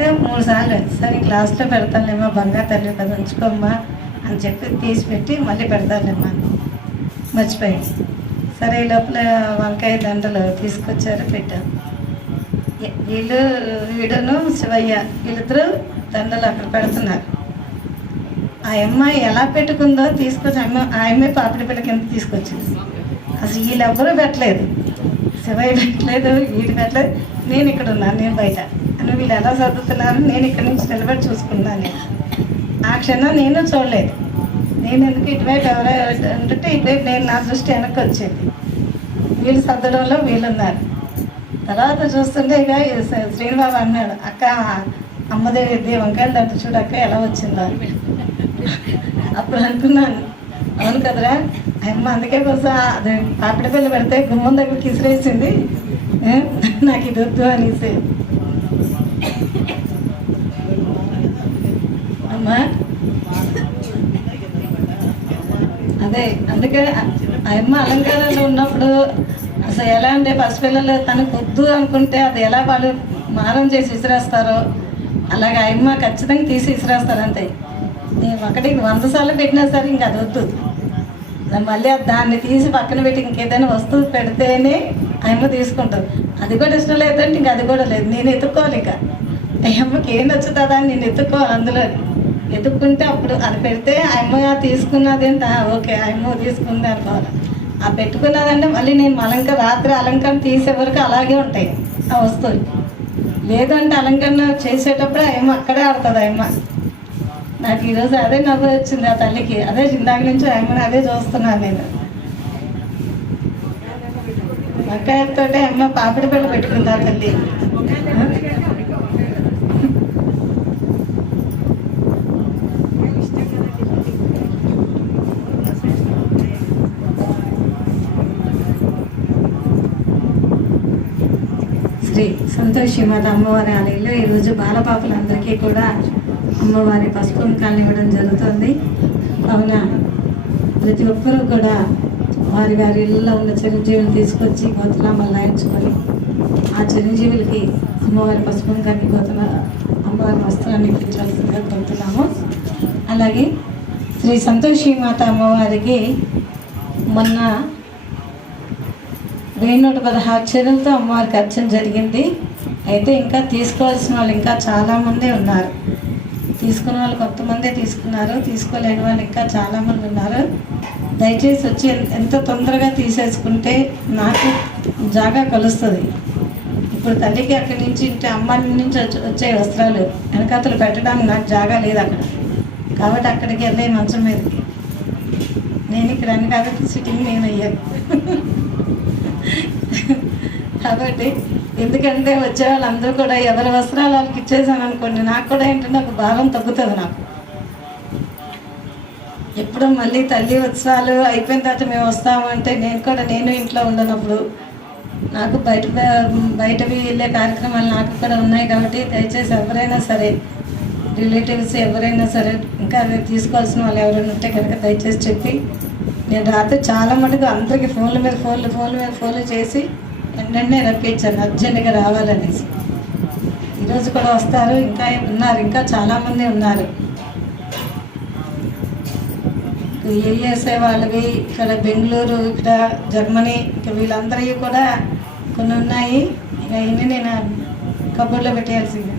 అయితే 3 సార్లు సరే క్లాస్లో పెడతానులేమ్మా, బంగారు తల్లి కదా ఉంచుకోమ్మా అని చెప్పి తీసి పెట్టి మళ్ళీ పెడతానులేమ్మా మర్చిపోయి. సరే ఈ లోపల వంకాయ దండలు తీసుకొచ్చారు, పెట్టారు. వీడును శివయ్య వీళ్ళిద్దరూ దండలు అక్కడ పెడుతున్నారు. ఆ అమ్మాయి ఎలా పెట్టుకుందో తీసుకొచ్చి ఆ అమ్మాయి పాపిడి పిల్ల కింద తీసుకొచ్చింది. అసలు వీళ్ళెవ్వరూ పెట్టలేదు, శివయ్య పెట్టలేదు, వీడు పెట్టలేదు. నేను ఇక్కడ ఉన్నాను, నేను బయట అని వీళ్ళు ఎలా చదువుతున్నారు, నేను ఇక్కడ నుంచి నిలబడి చూసుకున్నాను. ఆ క్షణం నేను చూడలేదు. నేను ఎందుకు ఇటువైపు ఎవరో అంటే ఇటువైపు నేను నా దృష్టి వెనక్కి వచ్చేది. వీళ్ళు సర్దడంలో వీళ్ళున్నారు. తర్వాత చూస్తుంటే ఇక శ్రీనిబాబు అన్నాడు, అక్క అమ్మదేవి వంకాయలు దంట చూడక్క ఎలా వచ్చిందో. అప్పుడు అనుకున్నాను, అవును కదరా అమ్మ అందుకే కోసం అది పాపిడి పిల్ల పెడితే గుమ్మం దగ్గరికి ఇసిరేసింది, నాకు ఇది వద్దు అనేసి. అమ్మా అదే అందుకే ఆ అమ్మ అలంకారంలో ఉన్నప్పుడు అసలు ఎలా అంటే పసిపిల్లలు తనకు వద్దు అనుకుంటే అది ఎలా వాళ్ళు మారం చేసి విసిరేస్తారో అలాగే ఆ అమ్మ ఖచ్చితంగా తీసి విసిరేస్తారు. అంతే, నేను ఒకటికి 100 సార్లు పెట్టినా సరే ఇంక అది వద్దు, మళ్ళీ దాన్ని తీసి పక్కన పెట్టి ఇంకేదైనా వస్తువు పెడితేనే ఆ అమ్మ తీసుకుంటారు. అది కూడా ఇష్టం లేదంటే ఇంక అది కూడా లేదు, నేను ఎత్తుక్కోవాలి. ఇక ఆ అమ్మకి ఏం నచ్చుతుందా అని నేను ఎత్తుక్కోవాలి. అందులో ఎత్తుక్కుంటే అప్పుడు అది పెడితే ఆ అమ్మ తీసుకున్నది అంటే ఓకే ఆ అమ్మ తీసుకుంది అనుకోవాలి. ఆ పెట్టుకున్నదంటే మళ్ళీ నేను రాత్రి అలంకరణ తీసే వరకు అలాగే ఉంటాయి ఆ వస్తువులు. లేదంటే అలంకరణ చేసేటప్పుడు ఆ అమ్మ అక్కడే ఆడుతుంది. ఆ అమ్మ నాకు ఈరోజు అదే నవ్వు వచ్చింది ఆ తల్లికి. అదే ఇందాక నుంచి ఆ అమ్మని అదే చూస్తున్నాను నేను. వంకాయలతో అమ్మ పాపిడి పిల్ల పెట్టుకుంది ఆ తల్లి. శ్రీ సంతోషి మాత అమ్మవారి ఆలయంలో ఈరోజు బాలపాపలందరికీ కూడా అమ్మవారి పసుపు కుంకాలను ఇవ్వడం జరుగుతుంది. కావున ప్రతి ఒక్కరూ కూడా వారి వారి ఇళ్ళలో ఉన్న చిరంజీవులు తీసుకొచ్చి గోతులమ్మలు లాయించుకొని ఆ చిరంజీవులకి అమ్మవారి పసుపు కుంకాన్ని అమ్మవారి వస్త్రాన్ని ఇప్పించాల్సిందిగా కోరుతున్నాము. అలాగే శ్రీ సంతోషి మాత అమ్మవారికి మొన్న 1116 చీరలతో అమ్మవారికి అర్చన జరిగింది. అయితే ఇంకా తీసుకోవాల్సిన వాళ్ళు ఇంకా చాలామంది ఉన్నారు. తీసుకున్న వాళ్ళు కొంతమందే తీసుకున్నారు, తీసుకోలేని వాళ్ళు ఇంకా చాలామంది ఉన్నారు. దయచేసి వచ్చి ఎంత తొందరగా తీసేసుకుంటే నాకు జాగా కలుస్తుంది. ఇప్పుడు తల్లికి అక్కడి నుంచి అమ్మ నుంచి వచ్చే వస్త్రాలు వెనకాతలు పెట్టడానికి నాకు జాగా లేదు అక్కడ. కాబట్టి అక్కడికి వెళ్ళే మంచం మీదకి నేను ఇక్కడ అని కాబట్టి సిట్టింగ్ నేను అయ్యాను. కాబట్టి ఎందుకంటే వచ్చే వాళ్ళందరూ కూడా ఎవరి వస్త్రాలు వాళ్ళకి ఇచ్చేసాను అనుకోండి, నాకు కూడా ఏంటంటే ఒక భారం తగ్గుతుంది. నాకు ఎప్పుడు మళ్ళీ తల్లి ఉత్సవాలు అయిపోయిన తర్వాత మేము వస్తామంటే నేను ఇంట్లో ఉండనప్పుడు నాకు బయటవి వెళ్ళే కార్యక్రమాలు నాకు కూడా ఉన్నాయి. కాబట్టి దయచేసి ఎవరైనా సరే రిలేటివ్స్ ఎవరైనా సరే ఇంకా తీసుకోవాల్సిన వాళ్ళు ఎవరైనా ఉంటే కనుక దయచేసి చెప్పి, నేను రాత్రి చాలా మటుకు అందరికీ ఫోన్ల మీద ఫోన్లు చేసి వెంటనే రప్పించాను అర్జెంటుగా రావాలనేసి. ఈరోజు కూడా వస్తారు, ఇంకా ఉన్నారు, ఇంకా చాలామంది ఉన్నారు. ఏఎస్ఐ వాళ్ళవి ఇక్కడ బెంగళూరు, ఇక్కడ జర్మనీ, ఇంకా వీళ్ళందరివి కూడా కొన్ని ఉన్నాయి. ఇక ఇన్ని నేను కబుర్లో పెట్టేయాల్సింది.